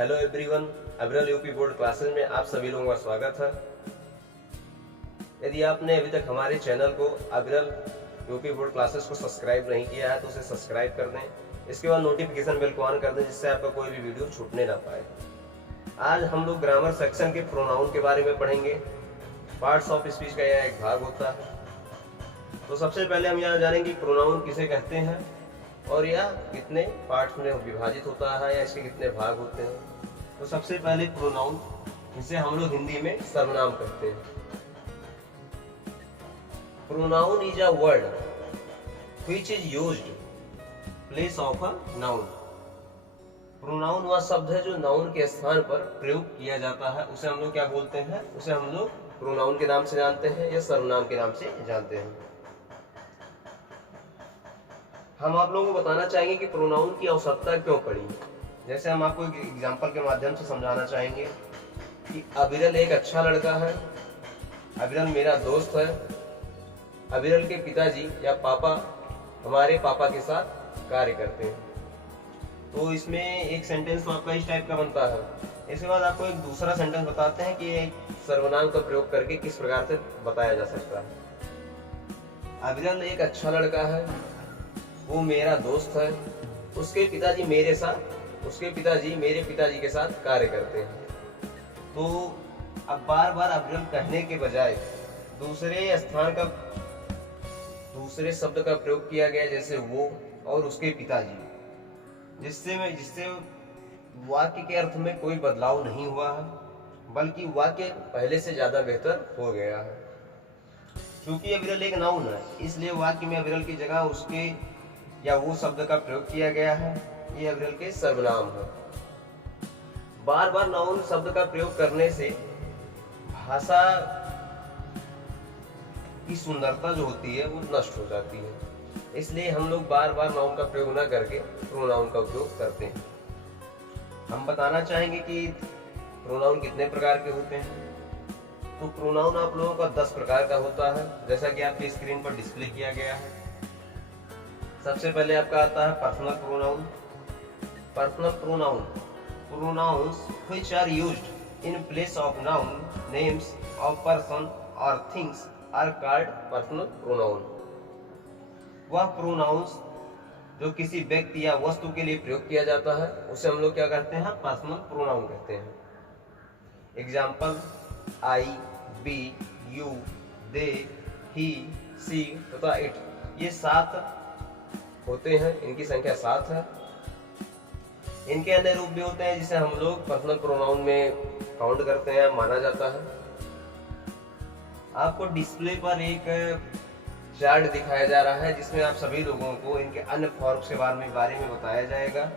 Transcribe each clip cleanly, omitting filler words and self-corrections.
Hello everyone, अविरल UP board classes में आप सभी लोगों का स्वागत है। यदि आपने अभी तक हमारे चैनल को अविरल यूपी बोर्ड क्लासेस को सब्सक्राइब नहीं किया है तो उसे सब्सक्राइब कर दें। इसके बाद नोटिफिकेशन बेल को ऑन कर दें जिससे आपका कोई भी वीडियो छूटने ना पाए। आज हम लोग ग्रामर सेक्शन के प्रोनाउन के बारे में पढ़ेंगे। पार्ट्स ऑफ स्पीच का यह एक भाग होता है। तो सबसे पहले हम यहाँ जानेंगे प्रोनाउन किसे कहते हैं और यह कितने पार्ट्स में विभाजित होता है या इसके कितने भाग होते हैं। तो सबसे पहले प्रोनाउन, जिसे हम लोग हिंदी में सर्वनाम कहते हैं। Pronoun is a word which is used place of a noun. Pronoun वह शब्द है जो नाउन के स्थान पर प्रयोग किया जाता है। उसे हम लोग क्या बोलते हैं? उसे हम लोग प्रोनाउन के नाम से जानते हैं या सर्वनाम के नाम से जानते हैं। हम आप लोगों को बताना चाहेंगे कि प्रोनाउन की आवश्यकता क्यों पड़ी। जैसे हम आपको एक एग्जांपल के माध्यम से समझाना चाहेंगे कि अविरल एक अच्छा लड़का है, अविरल मेरा दोस्त है, अविरल के पिताजी या पापा हमारे पापा के साथ कार्य करते हैं। तो इसमें एक सेंटेंस तो आपका इस टाइप का बनता है। इसके बाद आपको एक दूसरा सेंटेंस बताते हैं कि सर्वनाम का प्रयोग करके किस प्रकार से बताया जा सकता है। अविरल एक अच्छा लड़का है, वो मेरा दोस्त है, उसके पिताजी मेरे पिताजी के साथ कार्य करते हैं। तो अब बार बार अविरल कहने के बजाय दूसरे शब्द का प्रयोग किया गया, जैसे वो और उसके पिताजी, जिससे वाक्य के अर्थ में कोई बदलाव नहीं हुआ है, बल्कि वाक्य पहले से ज्यादा बेहतर हो गया है। क्योंकि अविरल एक नाउन है, इसलिए वाक्य में अविरल की जगह उसके या वो शब्द का प्रयोग किया गया है। ये अविरल के सर्वनाम है। बार बार नाउन शब्द का प्रयोग करने से भाषा की सुंदरता जो होती है वो नष्ट हो जाती है। इसलिए हम लोग बार बार नाउन का प्रयोग न करके प्रोनाउन का उपयोग करते हैं। हम बताना चाहेंगे कि प्रोनाउन कितने प्रकार के होते हैं। तो प्रोनाउन आप लोगों का 10 प्रकार का होता है, जैसा कि आपकी स्क्रीन पर डिस्प्ले किया गया है। सबसे पहले आपका आता है personal pronoun. Personal pronoun, pronouns which are used in place of noun names of person और things are called personal pronoun. वह प्रोनाउंस जो किसी व्यक्ति या वस्तु के लिए प्रयोग किया जाता है उसे हम लोग क्या कहते हैं? पर्सनल प्रोनाउन कहते हैं। एग्जाम्पल आई, बी, यू, दे, ही, सी तथा इट, ये 7 होते हैं। इनकी संख्या 7 है। इनके अन्य रूप भी होते हैं जिसे हम लोग पर्सनल प्रोनाउन में काउंट करते हैं, माना जाता है। आपको डिस्प्ले पर एक चार्ट दिखाया जा रहा है जिसमें आप सभी लोगों को इनके अन्य फॉर्म्स के बारे में बताया जाएगा।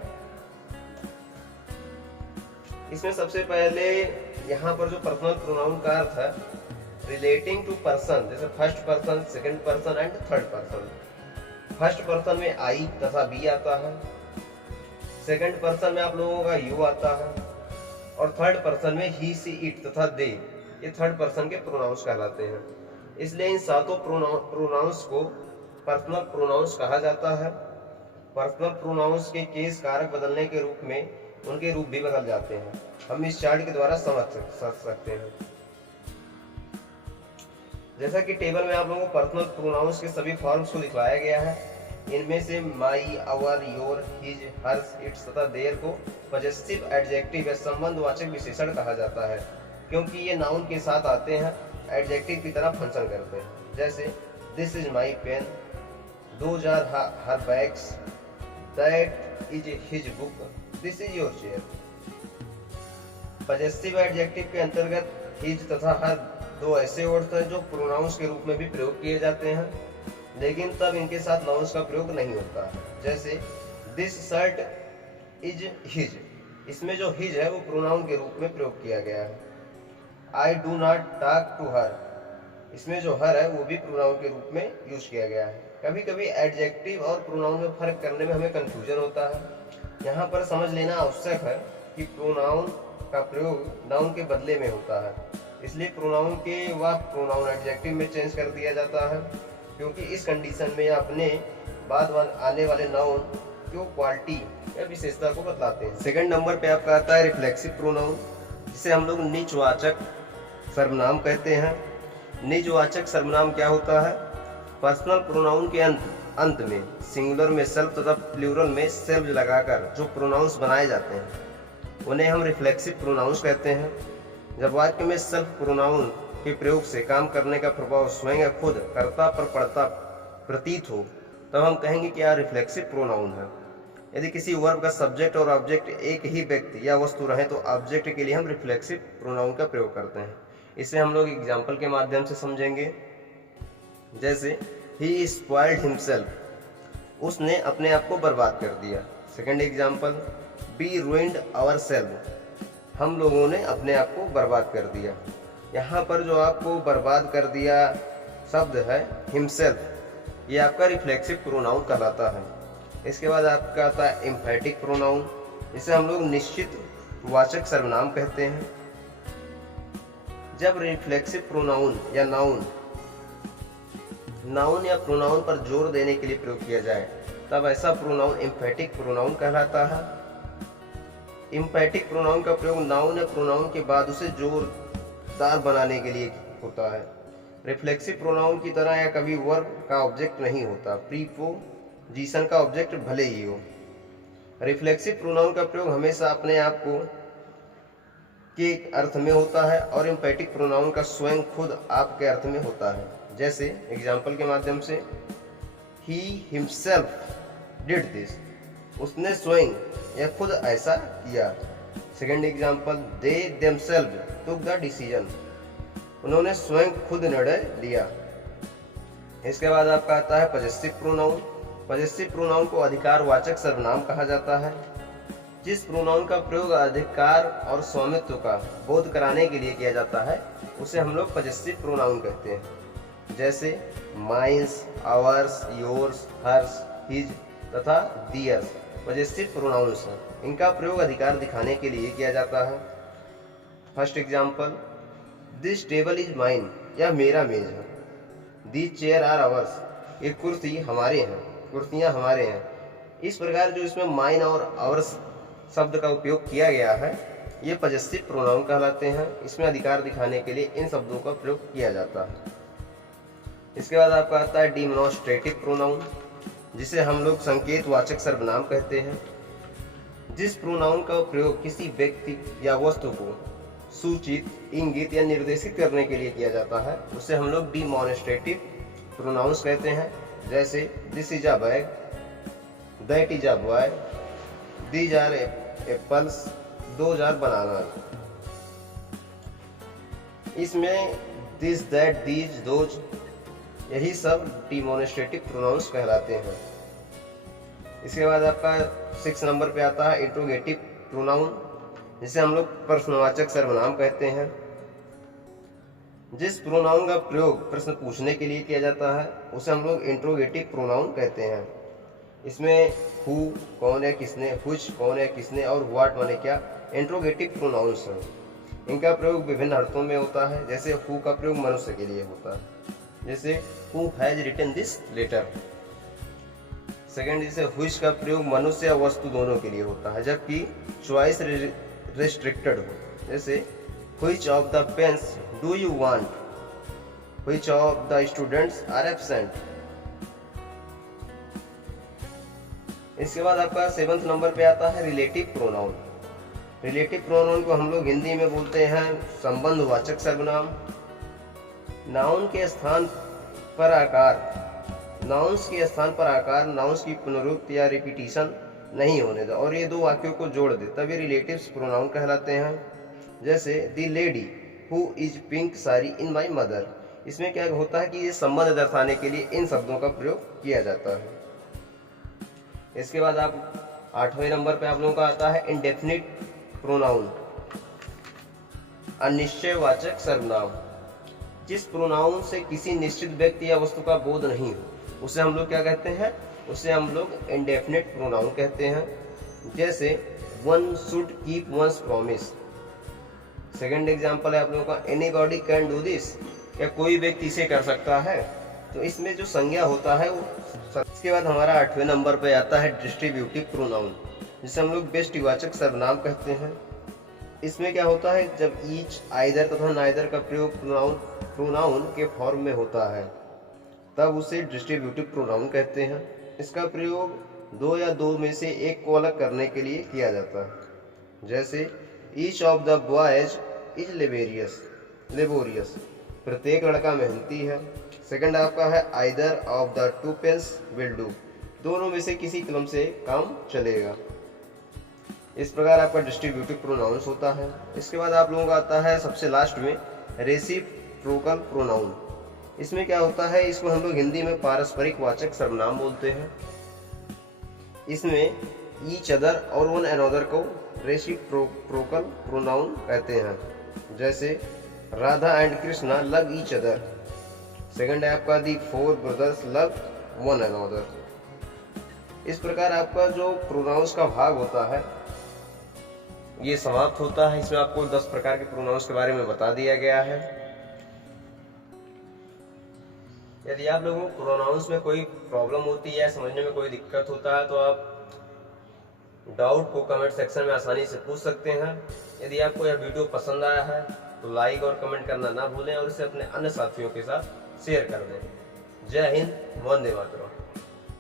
इसमें सबसे पहले यहाँ पर जो पर्सनल प्रोनाउन का अर्थ है रिलेटिंग टू पर्सन, जैसे first person, second person and third person. First person में आई तथा बी आता है, सेकंड पर्सन में आप लोगों का यू आता है और थर्ड पर्सन में ही, सी, इट तथा दे, ये थर्ड पर्सन के प्रोनाउंस कहलाते हैं। इसलिए इन 7 प्रोनाउंस को पर्सनल प्रोनाउंस कहा जाता है। पर्सनल प्रोनाउंस के केस कारक बदलने के रूप में उनके रूप भी बदल जाते हैं। हम इस चार्ट के द्वारा समझ सकते हैं। जैसा कि टेबल में आप लोगों को पर्सनल प्रोनाउंस के सभी फॉर्म्स को दिखाया गया है। इनमें से my, our, your, his, hers, its तथा देयर को पॉजेसिव एडजेक्टिव या संबंधवाचक विशेषण कहा जाता है, क्योंकि ये नाउन के साथ आते हैं, एडजेक्टिव की तरह फंक्शन करते हैं। जैसे this is my pen, those are her bags, that is his book, this is your chair. Possessive adjective के अंतर्गत हिज तथा हर 2 ऐसे वर्ड्स हैं जो प्रोनाउंस के रूप में भी प्रयोग किए जाते हैं, लेकिन तब इनके साथ नाउंस का प्रयोग नहीं होता है। जैसे दिस शर्ट इज हिज, इसमें जो हिज है वो प्रोनाउन के रूप में प्रयोग किया गया है। I do not talk to her, इसमें जो हर है वो भी प्रोनाउन के रूप में यूज किया गया है। कभी कभी एडजेक्टिव और प्रोनाउन में फर्क करने में हमें कंफ्यूजन होता है। यहाँ पर समझ लेना आवश्यक है कि प्रोनाउन का प्रयोग नाउन के बदले में होता है, इसलिए प्रोनाउन के वह प्रोनाउन एडजेक्टिव में चेंज कर दिया जाता है, क्योंकि इस कंडीशन में अपने बाद आने वाले नाउन जो क्वालिटी या विशेषता को बतलाते हैं। सेकंड नंबर पे आपका आता है रिफ्लेक्सिव प्रोनाउन, जिसे हम लोग निजवाचक सर्वनाम कहते हैं। निजवाचक सर्वनाम क्या होता है? पर्सनल प्रोनाउन के अंत में सिंगुलर में सेल्फ तथा प्लूरल में सेल्फ लगाकर जो प्रोनाउंस बनाए जाते हैं उन्हें हम रिफ्लेक्सिव प्रोनाउंस कहते हैं। जब वाक्य में सेल्फ प्रोनाउन के प्रयोग से काम करने का प्रभाव स्वयं या खुद कर्ता पर पड़ता प्रतीत हो तब हम कहेंगे कि यह रिफ्लेक्सिव प्रोनाउन है। यदि किसी वर्ब का सब्जेक्ट और ऑब्जेक्ट एक ही व्यक्ति या वस्तु रहे तो ऑब्जेक्ट के लिए हम रिफ्लेक्सिव प्रोनाउन का प्रयोग करते हैं। इसे हम लोग एग्जाम्पल के माध्यम से समझेंगे। जैसे ही स्पॉइल्ड हिमसेल्फ, उसने अपने आप को बर्बाद कर दिया। Second example, be ruined our self, हम लोगों ने अपने आप को बर्बाद कर दिया। यहाँ पर जो आपको बर्बाद कर दिया शब्द है हिमसेल्फ, ये आपका रिफ्लेक्सिव प्रोनाउन कहलाता है। इसके बाद आपका आता है एम्फैटिक प्रोनाउन, जिसे हम लोग निश्चित वाचक सर्वनाम कहते हैं। जब रिफ्लेक्सिव प्रोनाउन या नाउन या प्रोनाउन पर जोर देने के लिए प्रयोग किया जाए तब ऐसा प्रोनाउन एम्फैटिक प्रोनाउन कहलाता है। एम्फैटिक प्रोनाउन का प्रयोग नाउन या प्रोनाउन के बाद उसे जोरदार बनाने के लिए होता है। रिफ्लेक्सिव प्रोनाउन की तरह यह कभी वर्ब का ऑब्जेक्ट नहीं होता, प्रीपोजिशन का ऑब्जेक्ट भले ही हो। रिफ्लेक्सिव प्रोनाउन का प्रयोग हमेशा अपने आप को के अर्थ में होता है और एम्फैटिक प्रोनाउन का स्वयं खुद आपके अर्थ में होता है। जैसे एग्जाम्पल के माध्यम से, ही हिमसेल्फ डिड दिस, उसने स्वयं या खुद ऐसा किया। Second example, they themselves took the decision, उन्होंने स्वयं खुद निर्णय लिया। इसके बाद आपका आता है पजेसिव प्रोनाउन। पजेसिव प्रोनाउन को अधिकारवाचक सर्वनाम कहा जाता है। जिस प्रोनाउन का प्रयोग अधिकार और स्वामित्व का बोध कराने के लिए किया जाता है उसे हम लोग पजेसिव प्रोनाउन कहते हैं। जैसे mines, ours, yours, hers, his तथा दियर्स पजेसिव प्रोनाउंस हैं। इनका प्रयोग अधिकार दिखाने के लिए किया जाता है। First example, this table is mine, यह मेरा मेज है। दिस चेयर आर आवर्स, ये कुर्सी हमारे हैं, कुर्सियां हमारे हैं। इस प्रकार जो इसमें माइन और आवर्स शब्द का उपयोग किया गया है ये पजेसिव प्रोनाउन कहलाते हैं। इसमें अधिकार दिखाने के लिए इन शब्दों का प्रयोग किया जाता है। इसके बाद आपका आता है डिमोन्स्ट्रेटिव प्रोनाउन, जिसे हम लोग संकेतवाचक सर्वनाम कहते हैं। जिस प्रोनाउन का प्रयोग किसी व्यक्ति या वस्तु को सूचित, इंगित या निर्देशित करने के लिए किया जाता है उसे हम लोग डिमोन्स्ट्रेटिव प्रोनाउंस कहते हैं। जैसे this is a bag, that is a boy, these are apples, those are banana. इसमें दिस, दैट, दीज, दोज यही सब डिमोन्स्ट्रेटिव प्रोनाउंस कहलाते हैं। इसके बाद आपका 6 नंबर पे आता है इंट्रोगेटिव प्रोनाउन, जिसे हम लोग प्रश्नवाचक सर्वनाम कहते हैं। जिस प्रोनाउन का प्रयोग प्रश्न पूछने के लिए किया जाता है उसे हम लोग इंट्रोगेटिव प्रोनाउन कहते हैं। इसमें हु कौन है किसने, व्हिच कौन है किसने और व्हाट माने क्या इंट्रोगेटिव प्रोनाउंस हैं। इनका प्रयोग विभिन्न अर्थों में होता है। जैसे हु का प्रयोग मनुष्य के लिए होता है, जैसे who has written this letter. Second, जैसे व्हिच का प्रयोग मनुष्य या वस्तु दोनों के लिए होता है जबकि चॉइस रिस्ट्रिक्टेड हो। जैसे which of the pens do you want, which of the students are absent. इसके बाद आपका 7 नंबर पे आता है रिलेटिव प्रोनाउन। रिलेटिव प्रोनाउन को हम लोग हिंदी में बोलते हैं संबंधवाचक सर्वनाम। नाउन के स्थान पर आकार, नाउन्स के स्थान पर आकार, नाउन्स की पुनरुक्ति या रिपीटिशन नहीं होने दो और ये दो वाक्यों को जोड़ दे तब ये रिलेटिव्स प्रोनाउन कहलाते हैं। जैसे the lady who is pink sari in my mother, इसमें क्या होता है कि ये संबंध दर्शाने के लिए इन शब्दों का प्रयोग किया जाता है। इसके बाद आप 8वें नंबर पे आप लोगों का आता है इंडेफिनिट प्रोनाउन, अनिश्चयवाचक सर्वनाम। जिस प्रोनाउन से किसी निश्चित व्यक्ति या वस्तु का बोध नहीं हो उसे हम लोग क्या कहते हैं, उसे हम लोग इंडेफिनिट प्रोनाउन कहते हैं। जैसे one should keep once promise. Second example है आप लोगों का एनीबॉडी कैन डू दिस, क्या कोई व्यक्ति इसे कर सकता है। तो इसमें जो संज्ञा होता है वो, इसके बाद हमारा 8वें नंबर पे आता है डिस्ट्रीब्यूटिव प्रोनाउन, जिसे हम लोग व्यष्टिवाचक सर्वनाम कहते हैं। इसमें क्या होता है, जब ईच, आइदर तथा नाइदर का प्रयोग प्रोनाउन के फॉर्म में होता है तब उसे डिस्ट्रीब्यूटिव प्रोनाउन कहते हैं। इसका प्रयोग दो या दो में से एक को अलग करने के लिए किया जाता है। जैसे each of the boys is laborious, प्रत्येक लड़का मेहनती है। सेकंड आपका है either of the two pens will do, दोनों में से किसी कलम से काम चलेगा। इस प्रकार आपका डिस्ट्रीब्यूटिव प्रोनाउंस होता है। इसके बाद आप लोगों का आता है सबसे लास्ट में रेसिप्रोकल प्रोनाउन। इसमें क्या होता है, इसको हम लोग हिंदी में पारस्परिक वाचक सर्वनाम बोलते हैं। इसमें ईच अदर और वन अनदर को रेसिप्रोकल प्रोनाउन कहते हैं। जैसे Radha and Krishna love each other. Second है आपका the four brothers love one another. इस प्रकार आपका जो प्रोनाउंस का भाग होता है ये समाप्त होता है। इसमें आपको 10 प्रकार के प्रोनाउंस के बारे में बता दिया गया है। यदि आप लोगों को प्रोनाउंस में कोई प्रॉब्लम होती है, समझने में कोई दिक्कत होता है, तो आप डाउट को कमेंट सेक्शन में आसानी से पूछ सकते हैं। यदि आपको यह वीडियो पसंद आया है तो लाइक और कमेंट करना ना भूलें और इसे अपने अन्य साथियों के साथ शेयर कर दें। जय हिंद, वंदे मातरम।